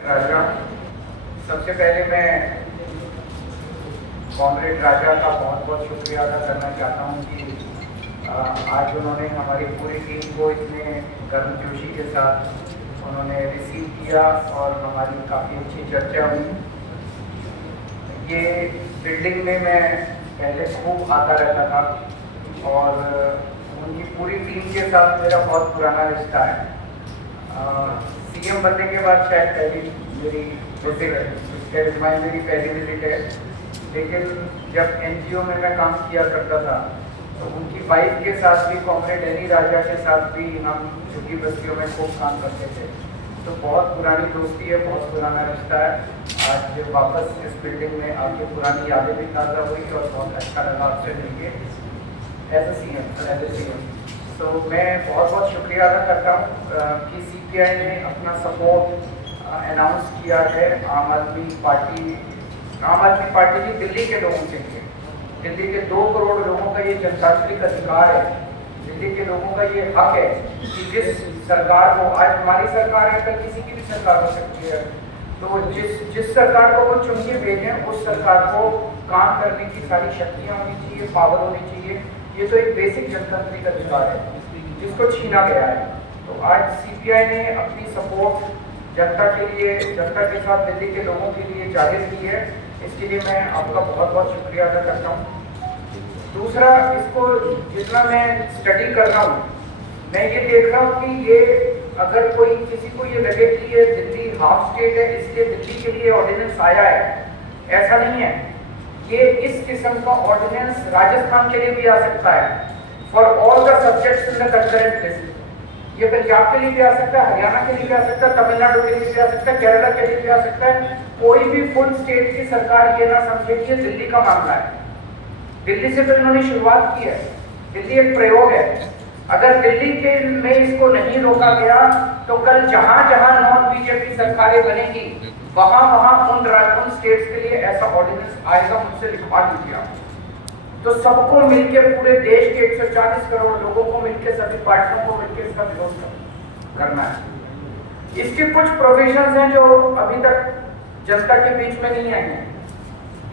राजा, सबसे पहले मैं कॉमरेड राजा का बहुत बहुत शुक्रिया अदा करना चाहता हूं कि आज उन्होंने हमारी पूरी टीम को इतने गर्मजोशी के साथ उन्होंने रिसीव किया और हमारी काफ़ी अच्छी चर्चा हुई। ये बिल्डिंग में मैं पहले खूब आता रहता था और उनकी पूरी टीम के साथ मेरा बहुत पुराना रिश्ता है। सीएम बनने के बाद शायद पहली मेरी विजिट मेरी पहली विजिट है, लेकिन जब एनजीओ में मैं काम किया करता था तो उनकी वाइफ के साथ भी, कॉमरेड एनी राजा के साथ भी हम झुग्गी बस्तियों में खूब काम करते थे। तो बहुत पुरानी दोस्ती है, बहुत पुराना रिश्ता है। आज वापस इस बिल्डिंग में आके पुरानी यादें भी ताज़ा हुई और बहुत अच्छा लगा आपसे मिलके एज ए सीएम। तो मैं बहुत बहुत शुक्रिया अदा करता हूँ कि सीपीआई ने अपना सपोर्ट अनाउंस किया है आम आदमी पार्टी की दिल्ली के लोगों के लिए। दिल्ली के 2 करोड़ लोगों का ये जनतांत्रिक अधिकार है, दिल्ली के लोगों का ये हक है कि जिस सरकार को, आज हमारी सरकार है, कल किसी की भी सरकार हो सकती है, तो जिस सरकार को वो चुन के भेजें उस सरकार को काम करने की सारी शक्तियाँ होनी चाहिए, पावर होनी चाहिए। ये तो एक बेसिक जनतांत्रिक अधिकार है जिसको छीना गया है। तो आज सीपीआई ने अपनी सपोर्ट जनता के लिए, जनता के साथ दिल्ली के लोगों के लिए जाहिर की है। इसके लिए मैं आपका बहुत बहुत शुक्रिया अदा करता हूँ। दूसरा, इसको जितना मैं स्टडी कर रहा हूँ, मैं ये देख रहा हूँ कि ये अगर कोई किसी को ये लगे कि ये दिल्ली हाफ स्टेट है, इसलिए दिल्ली के लिए ऑर्डिनेंस आया है, ऐसा नहीं है। ये इस किस्म का ऑर्डिनेंस राजस्थान के लिए भी आ सकता है for all the subjects in the concurrent list. ये पंजाब के लिए भी आ सकता है, हरियाणा के लिए भी आ सकता है, तमिलनाडु के लिए भी आ सकता है, केरला के लिए भी आ सकता है। कोई भी फुल स्टेट की सरकार ये ना समझे कि ये दिल्ली का मामला है। दिल्ली से तो इन्होंने शुरुआत की है, दिल्ली एक प्रयोग है। अगर दिल्ली के में इसको नहीं रोका गया तो कल जहां जहां नॉन बीजेपी सरकारें बनेंगी वहां उन स्टेट्स के लिए ऐसा ऑर्डिनेंस आएगा। मुझसे लिखवा लीजिए आप। तो सबको मिलकर, पूरे देश के 140 करोड़ लोगों को मिलकर, सभी पार्टियों को मिलकर इसका विरोध करना है। इसके कुछ प्रोविजंस हैं जो अभी तक जनता के बीच में नहीं आए हैं।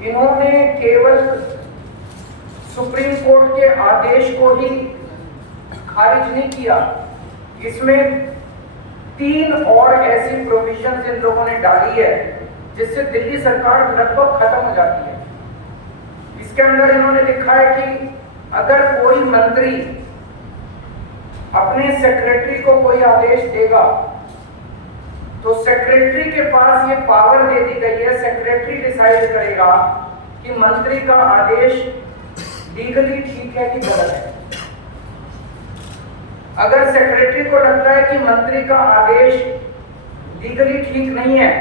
इन्होंने केवल सुप्रीम कोर्ट के आदेश को ही खारिज नहीं किया, इसमें 3 और ऐसी प्रोविजंस इन लोगों ने डाली है जिससे दिल्ली सरकार लगभग खत्म हो जाती है। इसके अंदर इन्होंने लिखा है कि अगर कोई मंत्री अपने सेक्रेटरी को कोई आदेश देगा तो सेक्रेटरी के पास ये पावर दे दी गई है, सेक्रेटरी डिसाइड करेगा कि मंत्री का आदेश लीगली ठीक है कि गलत है। अगर सेक्रेटरी को लगता है कि मंत्री का आदेश लीगली ठीक नहीं है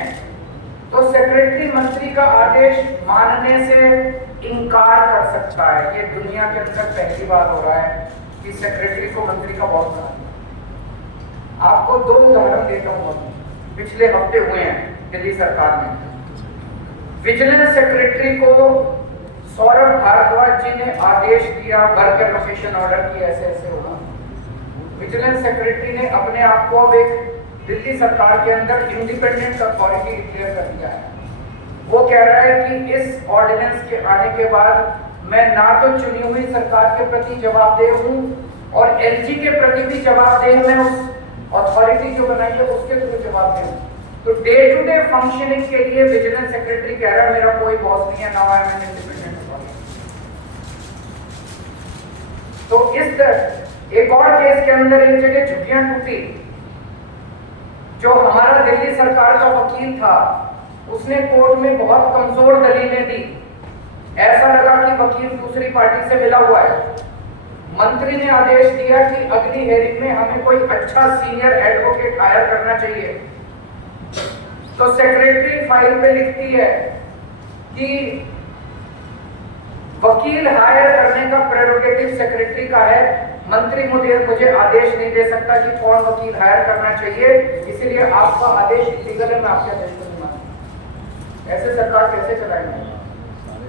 तो सेक्रेटरी मंत्री का आदेश मानने से इनकार कर सकता है। ये दुनिया के अंदर पहली बार हो रहा है कि सेक्रेटरी को मंत्री का बहुत बड़ा। आपको 2 उदाहरण देता हूं, पिछले हफ्ते हुए हैं दिल्ली सरकार में। विजिलेंस सेक्रेटरी को सौरभ भारद्वाज जी ने आदेश दिया वर्क एलोकेशन ऑर्डर की ऐसे ऐसे होगा। विजिलेंस सेक्रेटरी ने अपने आप को अब एक दिल्ली सरकार के अंदर इंडिपेंडेंट अथॉरिटी डिक्लेयर कर दिया है। वो कह रहा है कि इस ऑर्डिनेंस के आने के बाद मैं ना तो चुनी हुई सरकार के प्रति जवाबदेह हूँ और एलजी के प्रति भी जवाबदेह, मैं उस अथॉरिटी जो बनाई है उसके प्रति जवाबदेह हूँ। तो डे टू डे फंक्शनिंग के लिए विजिलेंस सेक्रेटरी कह रहा है मेरा कोई बॉस नहीं है, now I am an independent authority. तो इस तरह एक और केस के अंदर एक जगह झुग्गियां टूटी, जो हमारा दिल्ली सरकार का वकील था उसने कोर्ट में बहुत कमजोर दलीलें दी। ऐसा लगा कि वकील दूसरी पार्टी से मिला हुआ है। मंत्री ने आदेश दिया कि अगली हेयरिंग में हमें कोई अच्छा सीनियर एडवोकेट हायर करना चाहिए। तो सेक्रेटरी फाइल पे लिखती है कि वकील हायर करने का प्रेरोगेटिव सेक्रेटरी का है, मंत्री मुझे आदेश नहीं दे सकता कि कौन वकील हायर करना चाहिए, इसलिए आपका आदेश इलीगल है, मैं आपके आदेश को नहीं मानूंगा। ऐसे सरकार कैसे चलाएंगे?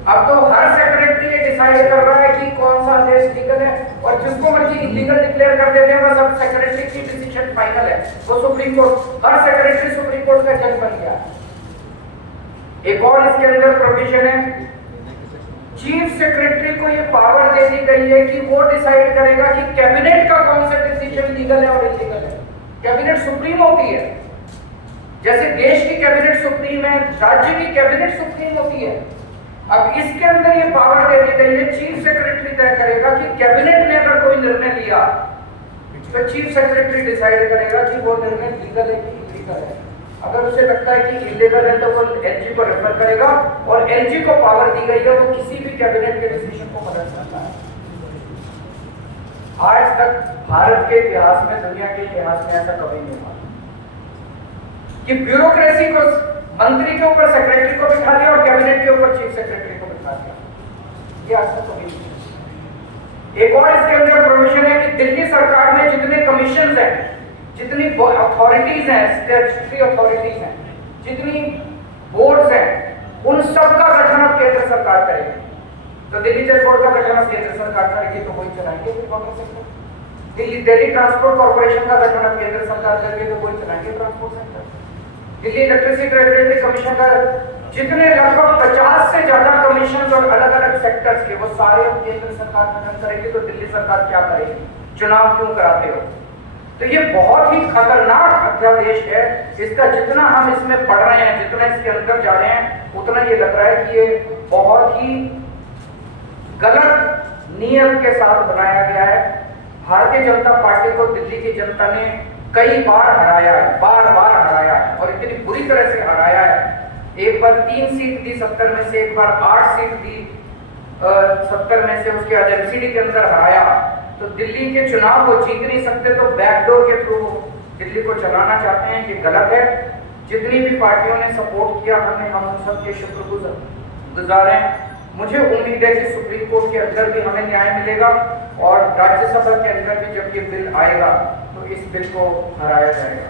अब तो हर सेक्रेटरी ये डिसाइड कर रहा है कि कौन सा आदेश लीगल है और जिसको मर्जी इलीगल डिक्लेयर कर देते हैं। बस अब सेक्रेटरी की डिसीजन फाइनल है, वो सुप्रीम कोर्ट, हर सेक्रेटरी सुप्रीम कोर्ट का जज बन गया। एक और इसके अंदर प्रोविजन है, चीफ सेक्रेटरी को ये पावर दे दी गई है कि वो डिसाइड करेगा कि कैबिनेट का कौन सा डिसीजन लीगल है और इलीगल है। कैबिनेट सुप्रीम होती है, जैसे देश की कैबिनेट सुप्रीम है, राज्य की कैबिनेट सुप्रीम होती है। अब इसके अंदर ये पावर दे दी गई है, चीफ सेक्रेटरी तय करेगा कि कैबिनेट ने अगर कोई निर्णय लिया तो चीफ सेक्रेटरी डिसाइड करेगा कि वो निर्णय लीगल है कि इलीगल है। अगर उसे लगता है कि इलीगल है तो वो एलजी को रेफर करेगा और एलजी को पावर दी गई है, वो किसी भी कैबिनेट के डिसीजन को बदल सकता है। आज तक भारत के इतिहास में, दुनिया के इतिहास में ऐसा कभी नहीं हुआ कि ब्यूरोक्रेसी को मंत्री के ऊपर सेक्रेटरी को बिठा दिया और कैबिनेट के ऊपर चीफ सेक्रेटरी को बिठा दिया। ये आज तक कभी नहीं। एक और इसके अंदर प्रोविजन है कि दिल्ली सरकार में जितने कमीशन हैं, जितनी अथॉरिटीज हैं, स्टैट्यूटरी अथॉरिटीज हैं, जितनी बोर्ड्स हैं, उन सब का गठन अब केंद्र सरकार करेगी। तो दिल्ली जल बोर्ड का गठन अब केंद्र सरकार करेगी, तो वही चलाएंगे फिर water sector. Delhi transport corporation का गठन अब केंद्र सरकार करेगी, तो वही चलाएंगे transport sector. Delhi electricity regulatory commission का जितने लगभग 50 से ज्यादा कमीशन और अलग अलग सेक्टर्स के, वो सारे केंद्र सरकार गठन करेगी। तो दिल्ली सरकार क्या करेगी? चुनाव क्यों कराते हो? तो ये बहुत ही खतरनाक अध्यादेश है। इसका जितना हम इसमें पढ़ रहे हैं, जितना इसके अंदर जा रहे हैं, उतना ये लग रहा है कि ये बहुत ही गलत नियत के साथ बनाया गया है। भारतीय जनता पार्टी को दिल्ली की जनता ने कई बार हराया है, बार बार हराया है और इतनी बुरी तरह से हराया है। एक बार 3 सीट दी 70 में से, एक बार 8 सीट दी 70 में से, उसके बाद एमसीडी के अंदर हराया। तो दिल्ली के चुनाव को जीत नहीं सकते, तो बैकडोर के थ्रू दिल्ली को चलाना चाहते हैं। ये गलत है। जितनी भी पार्टियों ने सपोर्ट किया, हम उन सबके शुक्रगुजार हैं। मुझे उम्मीद है कि सुप्रीम कोर्ट के अंदर भी हमें न्याय मिलेगा और राज्यसभा के अंदर भी जब ये बिल आएगा तो इस बिल को हराया जाएगा।